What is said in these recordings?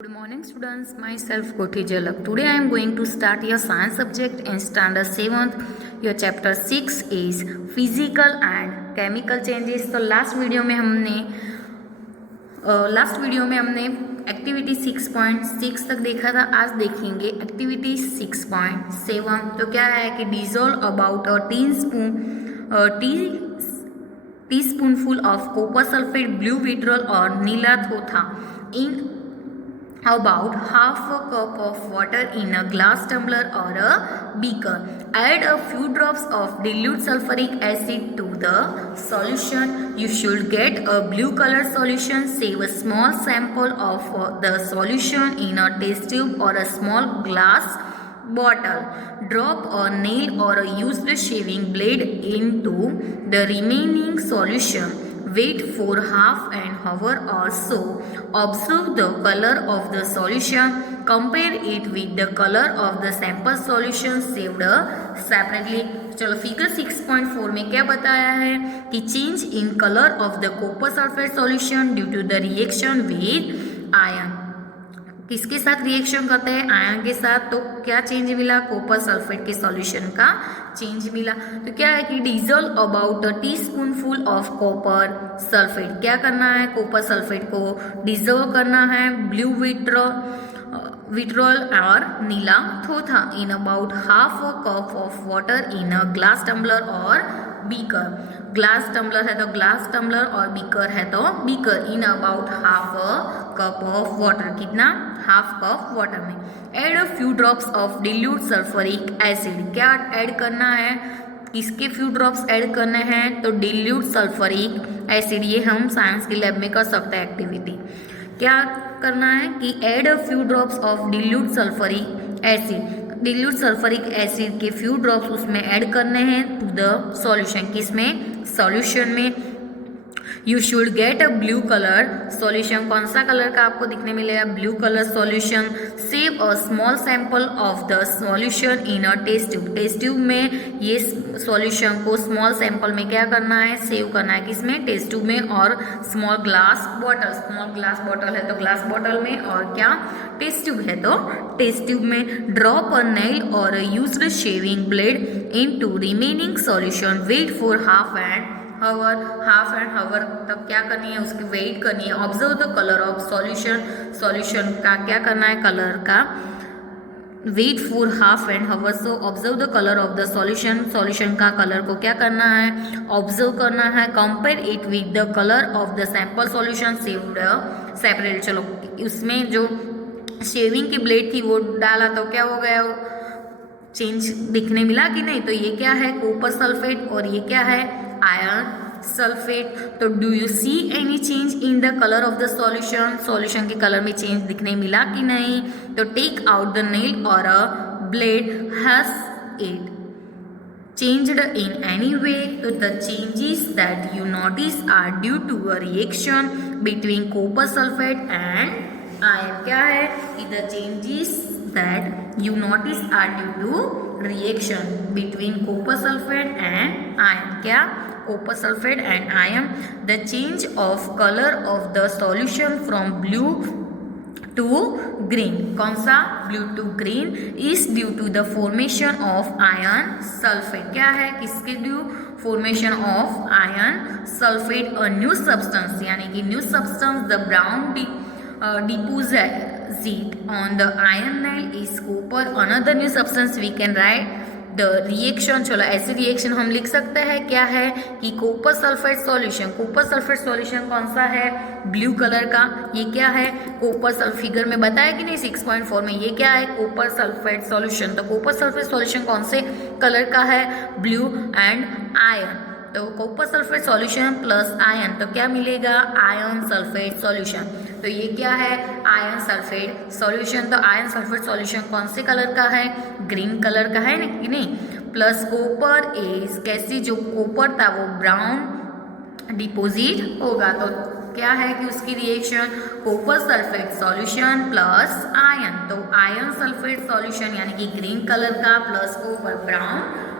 Good morning students, myself Kothi Jalak. Today I am going to start your science subject in standard 7th. Your chapter 6 is physical and chemical changes. तो last video में हमने activity 6.6 तक देखा था. आज देखेंगे activity 6.7. तो क्या है कि dissolve about a teaspoonful of copper sulphate blue vitriol और नीला थोथा in about half a cup of water in a glass tumbler or a beaker. Add a few drops of dilute sulfuric acid to the solution. You should get a blue color solution. Save a small sample of the solution in a test tube or a small glass bottle. Drop a nail or a used shaving blade into the remaining solution. Wait for half an hour or so. Observe the color of the solution. Compare it with the color of the sample solution saved separately. चलो figure 6.4 में क्या बताया है कि change in colour of the copper sulphate solution due to the reaction with ion. किसके साथ reaction करते हैं? आयन के साथ. तो क्या चेंज मिला? कॉपर सल्फेट के सॉल्यूशन का चेंज मिला. तो क्या है कि dissolve about a teaspoonful of copper sulphate. क्या करना है? कॉपर सल्फेट को डिजोल्व करना है ब्लू विट्रोल और नीला थोथा in about half a cup of water in a glass tumbler और बीकर. ग्लास टम्बलर है तो ग्लास टम्बलर और बीकर है तो beaker. In about half a cup of water. कितना? हाफ कप वाटर में. Add a few drops of dilute sulphuric acid. क्या add करना है? किसके फ्यू ड्रॉप्स ऐड करने हैं? तो डिल्यूट सल्फरिक एसिड. ये हम साइंस के लैब में कर सकते हैं एक्टिविटी. क्या करना है कि add a few drops of dilute sulphuric acid. Dilute sulphuric acid के फ्यू ड्रॉप्स उसमें ऐड करने हैं टू द सॉल्यूशन. किसमें? सॉल्यूशन में. You should get a blue colour solution. कौन सा कलर का आपको दिखने मिलेगा? Blue colour solution. Save a small sample of the solution in a test tube. Test tube में ये सॉल्यूशन को स्मॉल सैंपल में क्या करना है? सेव करना है. किसमें? टेस्ट ट्यूब में. और small glass bottle. Small glass bottle है तो ग्लास बॉटल में. और क्या? टेस्ट ट्यूब है तो टेस्ट ट्यूब में. ड्रॉप अ नेल और used shaving blade into remaining solution. Wait for half and hour तक क्या करनी है? उसकी वेट करनी है. Observe the colour of solution. Solution का क्या करना है? कलर का. Wait for half and hour. So observe the colour of the solution. Solution का कलर को क्या करना है? ऑब्जर्व करना है. Compare it with the colour of the sample solution saved separate. चलो उसमें जो शेविंग की ब्लेड थी वो डाला तो क्या हो गया? चेंज दिखने मिला कि नहीं? तो ये क्या है? Copper sulphate. और ये क्या है? Iron sulphate. तो do you see any change in the colour of the solution. Solution के कलर में चेंज दिखने मिला कि नहीं? तो टेक आउट द नेल और a blade. Has it changed in any way? तो the changes that you notice are due to a reaction between copper sulfate and iron. क्या है कि the changes that you notice are due to reaction between copper sulfate and iron. क्या? copper sulfate and iron. The change of color of the solution from blue to green. कौन सा? Blue to green is due to the formation of iron sulphate. क्या है? किसके due? Formation of iron sulphate. A new substance यानी कि new substance the brown deposit on the iron nail is copper. Another new substance we can write the reaction. चलो ऐसी reaction हम लिख सकते हैं. क्या है कि copper sulphate solution. Copper sulphate solution कौन सा है? ब्लू कलर का. ये क्या है? Copper sulphate. फिगर में बताया कि नहीं 6.4 में? ये क्या है? Copper sulphate solution. तो कॉपर सल्फेट सॉल्यूशन कौन से कलर का है? Blue and iron. तो copper sulphate solution plus iron तो क्या मिलेगा? Iron sulphate solution. तो ये क्या है? Iron sulphate solution. तो आयरन सल्फेट सॉल्यूशन कौन से कलर का है? ग्रीन कलर का है ना कि नहीं? प्लस कॉपर इज कैसी? जो कॉपर था वो ब्राउन डिपोजिट होगा. तो क्या है कि उसकी reaction copper sulphate solution plus iron. तो आयरन सल्फेट सॉल्यूशन यानी कि ग्रीन कलर का प्लस कॉपर ब्राउन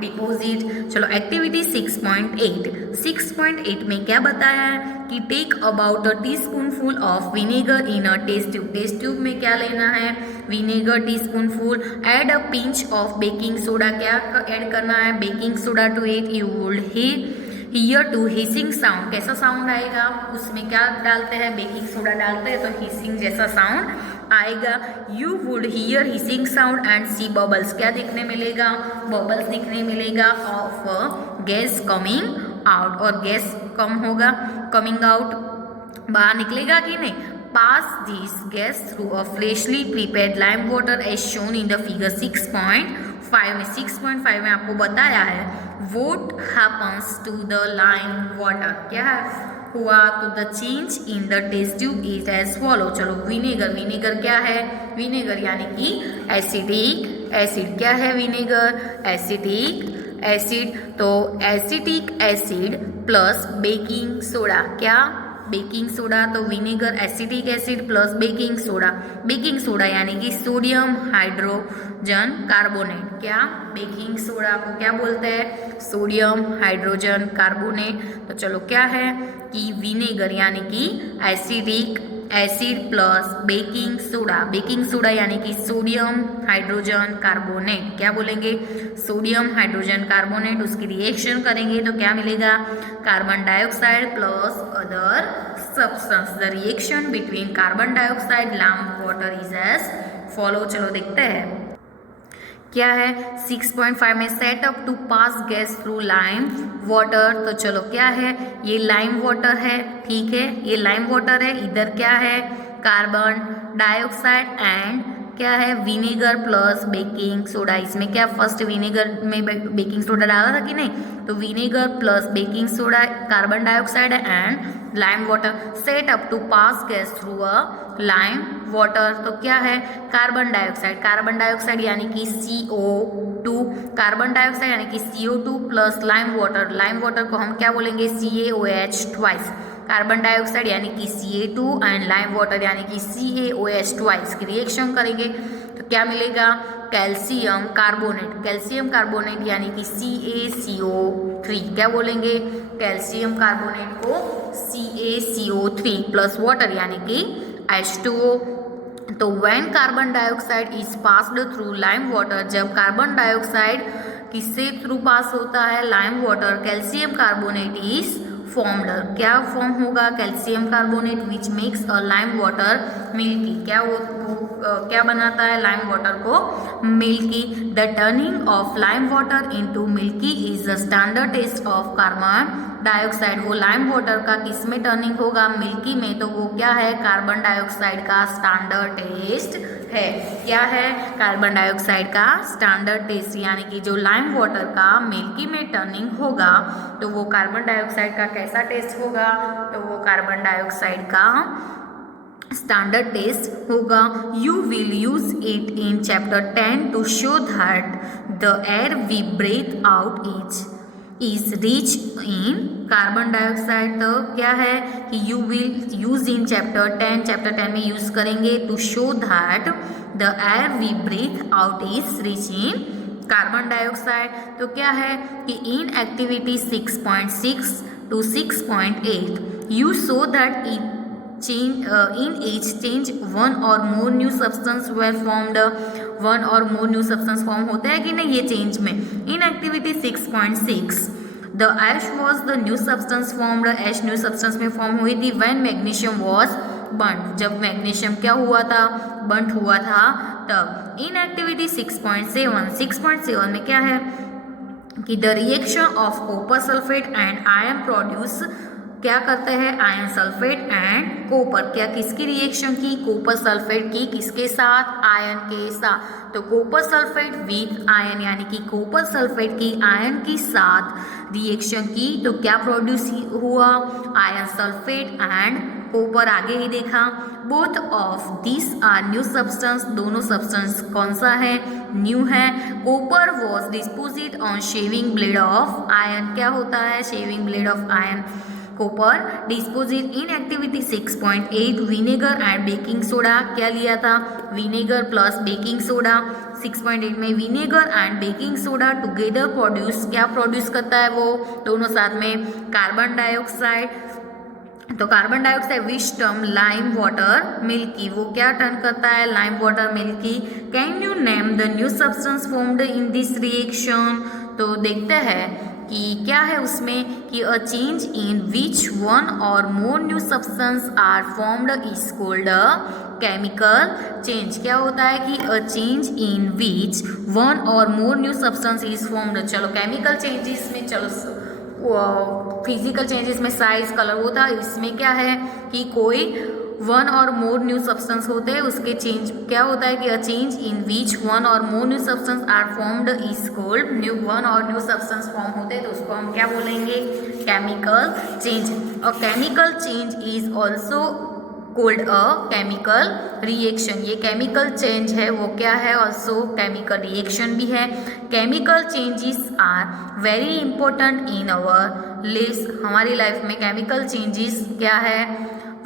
डिपोजिट। चलो एक्टिविटी 6.8 में क्या बताया है कि take about a teaspoonful of vinegar in a test tube. Test tube में क्या लेना है, vinegar teaspoonful, add a pinch of baking soda, क्या ऐड करना है, baking soda to it. You would hear to hissing sound, कैसा sound आएगा, उसमें क्या डालते हैं, बेकिंग सोडा डालते हैं तो हिसिंग जैसा साउंड आएगा। You would hear hissing sound and see bubbles, क्या दिखने मिलेगा, बबल्स दिखने मिलेगा ऑफ गैस कमिंग आउट, और गैस कम होगा, कमिंग आउट बाहर निकलेगा कि नहीं। Pass this gas through a freshly prepared lime water as shown in the figure 6.5 में। 6.5 में आपको बताया है what happens to the lime water, क्या हुआ तो the change in the test tube is as follow. चलो विनेगर, विनेगर क्या है, विनेगर यानी कि एसिडिक एसिड, क्या है विनेगर, एसिडिक एसिड। तो acetic acid plus baking soda, क्या बेकिंग सोडा, तो vinegar acetic acid plus baking soda यानी कि सोडियम हाइड्रोजन कार्बोनेट। क्या बेकिंग सोडा को क्या बोलते हैं, सोडियम हाइड्रोजन कार्बोनेट। तो चलो क्या है कि विनेगर यानी कि acidic acid plus baking soda यानी कि सोडियम हाइड्रोजन कार्बोनेट, क्या बोलेंगे, सोडियम हाइड्रोजन कार्बोनेट। उसकी रिएक्शन करेंगे तो क्या मिलेगा, carbon dioxide plus other substance. The reaction between carbon dioxide lamp water is as follow. चलो देखते हैं क्या है 6.5 में, set up to pass gas through lime water. तो चलो क्या है, ये लाइम वाटर है, ठीक है, ये लाइम वाटर है, इधर क्या है, कार्बन डाइऑक्साइड एंड क्या है, विनेगर प्लस बेकिंग सोडा। इसमें क्या फर्स्ट विनेगर में बेकिंग सोडा डाला था कि नहीं, तो vinegar plus baking soda, carbon dioxide and lime water. Set up to pass gas through a lime water. तो क्या है, कार्बन डाइऑक्साइड यानी कि CO2, कार्बन डाइऑक्साइड यानी कि CO2 प्लस लाइम वाटर को हम क्या बोलेंगे, CaOH ट्वाइस। कार्बन डाइऑक्साइड यानी कि Ca2 एंड लाइम वाटर यानी कि CaOH ट्वाइस की रिएक्शन करेंगे तो क्या मिलेगा, कैल्शियम कार्बोनेट यानी कि CaCO3, क्या बोलेंगे, कैल्शियम कार्बोनेट को CaCO3 प्लस वाटर यानी कि H2O। तो when carbon dioxide is passed through lime water, जब कार्बन डाइऑक्साइड किससे थ्रू पास होता है, lime water, calcium carbonate is formed, क्या फॉर्म होगा, calcium carbonate which makes a lime water milky, क्या वो क्या बनाता है, लाइम वाटर को milky. The turning of lime water into milky is the standard test of carbon dioxide. वो lime water का किस में टर्निंग होगा, मिल्की में, तो वो क्या है, कार्बन डाइऑक्साइड का स्टैंडर्ड टेस्ट है। क्या है, कार्बन डाइऑक्साइड का स्टैंडर्ड टेस्ट, यानी कि जो लाइम वाटर का मिल्की में टर्निंग होगा तो वो कार्बन डाइऑक्साइड का कैसा टेस्ट होगा, तो वो कार्बन डाइऑक्साइड का स्टैंडर्ड टेस्ट होगा। You will use it in chapter 10 to show that the air we breathe out is rich in carbon dioxide. तो क्या है कि you will use in chapter 10 में यूज करेंगे to show that the air we breathe out is rich in carbon dioxide. तो क्या है कि in activity 6.6 to 6.8 you show that in each change one or more new substance were formed, one or more new substance form होते हैं कि नहीं ये change में। In activity 6.6 the ash was the new substance formed, ash new substance में form हुई थी when magnesium was burned, जब मैग्नीशियम क्या हुआ था, बर्न हुआ था तब। इन एक्टिविटी 6.7 में क्या है कि the reaction of copper sulphate and iron produce, क्या करते हैं, आयरन सल्फेट एंड कॉपर, क्या किसकी रिएक्शन की, कॉपर सल्फेट की, किसके साथ, आयरन के साथ। तो कॉपर सल्फेट विथ आयरन यानी कि कॉपर सल्फेट की आयरन के साथ रिएक्शन की तो क्या प्रोड्यूस हुआ, आयरन सल्फेट एंड कॉपर। आगे ही देखा both of this are new substance, दोनों सब्सटेंस कौन सा है, न्यू है। Copper was deposit on shaving blade of iron, क्या होता है, shaving blade of iron. Copper. Deposit in activity 6.8 vinegar and baking soda, क्या लिया था, विनेगर प्लस बेकिंग सोडा। 6.8 में vinegar and baking soda together produce, क्या produce करता है वो दोनों साथ में, कार्बन डाइऑक्साइड। तो carbon dioxide which term lime water milky, वो क्या टर्न करता है, lime water milky. Can you name the new substance formed in this reaction, तो देखते हैं कि क्या है उसमें कि a change in which one or more new substance are formed is called a chemical change. क्या होता है कि a change in which one or more new substance is formed. चलो केमिकल चेंजेस में, चलो फिजिकल चेंजेस में size colour होता है, इसमें क्या है कि कोई one or more new substance होते हैं, उसके चेंज क्या होता है कि a change in which one or more new substance are formed is called, new one or new substance form होते हैं तो उसको हम क्या बोलेंगे, chemical change. A chemical change is also called a chemical reaction. ये केमिकल चेंज है वो क्या है, ऑल्सो केमिकल रिएक्शन भी है। Chemical changes are very important in our lives, हमारी लाइफ में केमिकल चेंजेस क्या है,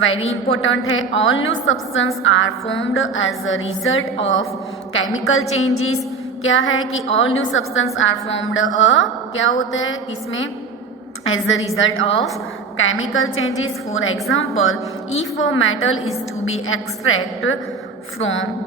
वेरी इंपॉर्टेंट है। All new substance are formed as a result of chemical changes, क्या है कि all new substance are formed क्या होता है इसमें, as the result of chemical changes. For example, if a metal is to be extracted from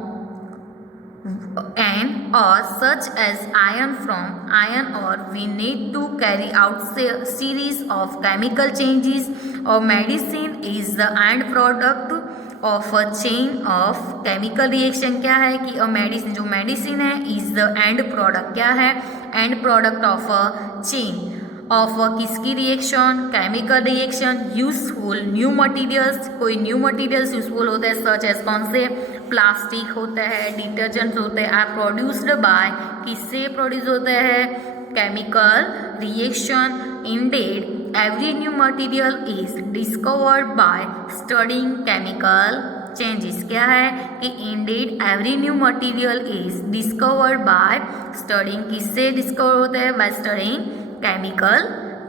an ore such as iron from iron ore, we need to carry out series of chemical changes. Or medicine is the end product of a chain of chemical reaction, क्या है कि medicine, जो medicine है is the end product, क्या है, end product of a chain of किसकी reaction, chemical reaction. Useful new materials, कोई new materials useful होते हैं सच एज कौन से, प्लास्टिक होते हैं, डिटर्जेंट्स होते हैं, आर प्रोड्यूस्ड बाय, किससे प्रोड्यूस होते हैं, chemical reaction. Ended every new material is discovered by studying chemical changes, क्या है कि ended every new material is discovered by studying, किससे डिस्कवर होते हैं, by studying chemical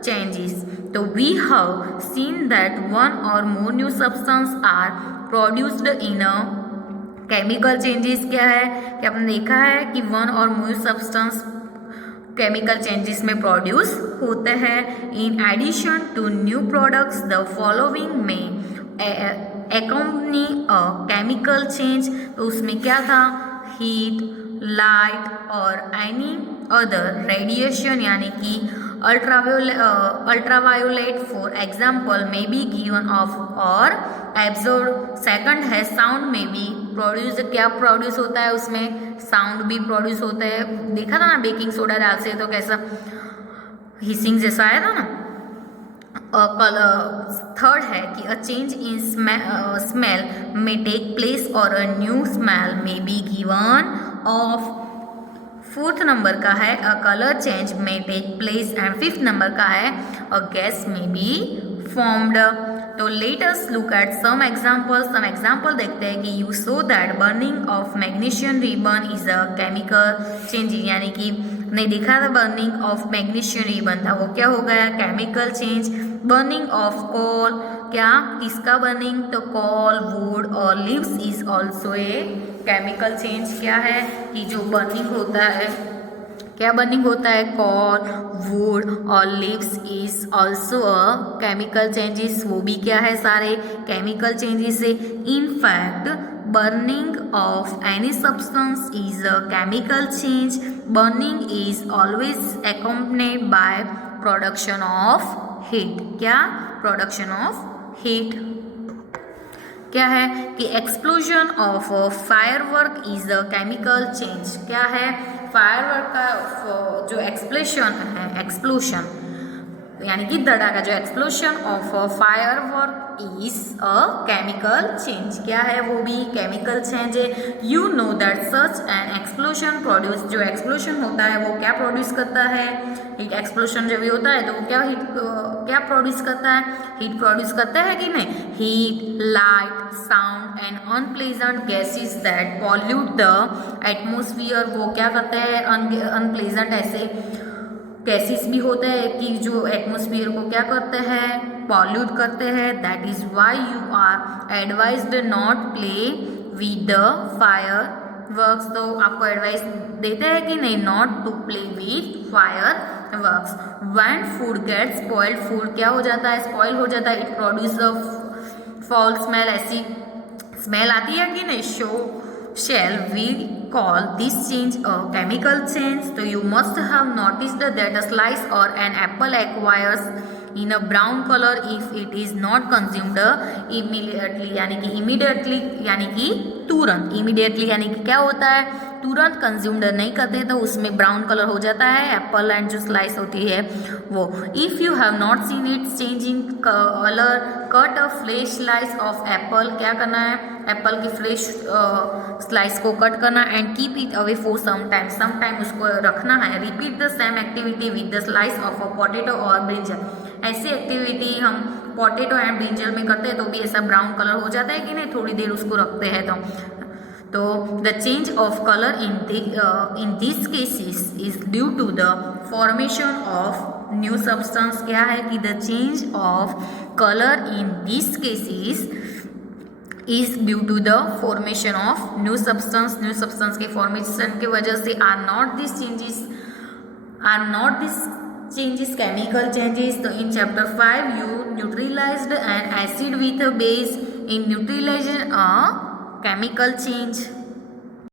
changes. So we have seen that one or more new substance are produced in a chemical changes, क्या है कि आपने देखा है कि one or more substance chemical changes में प्रोड्यूस होते हैं। In addition to new products the following may accompany a chemical change, तो उसमें क्या था, heat, light or any other radiation यानी कि ultraviolet for example may be given off or absorb. Second है साउंड में भी प्रोड्यूस, क्या प्रोड्यूस होता है उसमें, साउंड भी प्रोड्यूस होता है। देखा था ना बेकिंग सोडा डालते तो कैसा हिसिंग जैसा आया था ना। थर्ड है कि a change in smell may take place or a new smell may be given off. Fourth number का है a colour change may take place and fifth number का है a gas may be formed. तो let us look at some example देखते हैं कि you saw that burning of magnesium ribbon is a chemical change, यानी कि नहीं देखा था बर्निंग ऑफ मैग्नीशियम रिबन था, वो क्या हो गया, chemical change. Burning of coal, क्या किसका बर्निंग, तो coal, wood or leaves is also a chemical change. क्या है कि जो बर्निंग होता है, क्या बर्निंग होता है, कोल, wood or leaves is also a chemical changes, वो भी क्या है, सारे केमिकल चेंजेस है। In fact burning of any substance is a chemical change. Burning is always accompanied by production of heat, क्या production of heat। क्या है कि explosion of firework is a chemical change, क्या है, फायरवर्क का जो explosion यानी कि धड़ाका, जो explosion of firework is a chemical change, क्या है, वो भी केमिकल चेंज है। You know that such an explosion produce, जो एक्सप्लोशन होता है वो क्या प्रोड्यूस करता है, हीट। एक्सप्लोशन जब भी होता है तो वो क्या हीट क्या प्रोड्यूस करता है, हीट प्रोड्यूस करता है कि नहीं। Heat, light, sound and unpleasant gases that pollute the atmosphere, वो क्या करते हैं, अनप्लेजेंट ऐसे गैसेस भी होते हैं कि जो एटमोसफियर को क्या करते हैं, पॉल्यूट करते हैं. That is why you are advised not play with the fireworks. तो आपको एडवाइस देते हैं कि नहीं, not to play with fireworks. When food gets spoiled, food क्या हो जाता है, स्पॉइल हो जाता है. It produce a foul smell, ऐसी स्मेल आती है कि नहीं. Shall we call this change a chemical change? So you must have noticed that a slice or an apple acquires in a brown color if it is not consumed immediately. यानी कि immediately यानी कि तुरंत. immediately यानी कि क्या होता है, तुरंत कंज्यूम्ड नहीं करते तो उसमें ब्राउन कलर हो जाता है एप्पल एंड जो स्लाइस होती है वो. If you have not seen it changing colour, cut a fresh slice of apple. क्या करना है, एप्पल की फ्रेश स्लाइस को कट करना and keep it away for some time उसको रखना है. Repeat the same activity with the slice of a potato or brinjal. ऐसी एक्टिविटी हम पोटैटो एंड ब्रिंजल में करते हैं तो भी ऐसा ब्राउन कलर हो जाता है कि नहीं, थोड़ी देर उसको रखते हैं तो the change of colour in this cases is due to the formation of new substance. क्या है कि the change of colour in this cases is due to the formation of new substance. New substance के formation की वजह से are not this changes chemical changes. So in chapter 5 you neutralized an acid with a base. In neutralization a chemical change.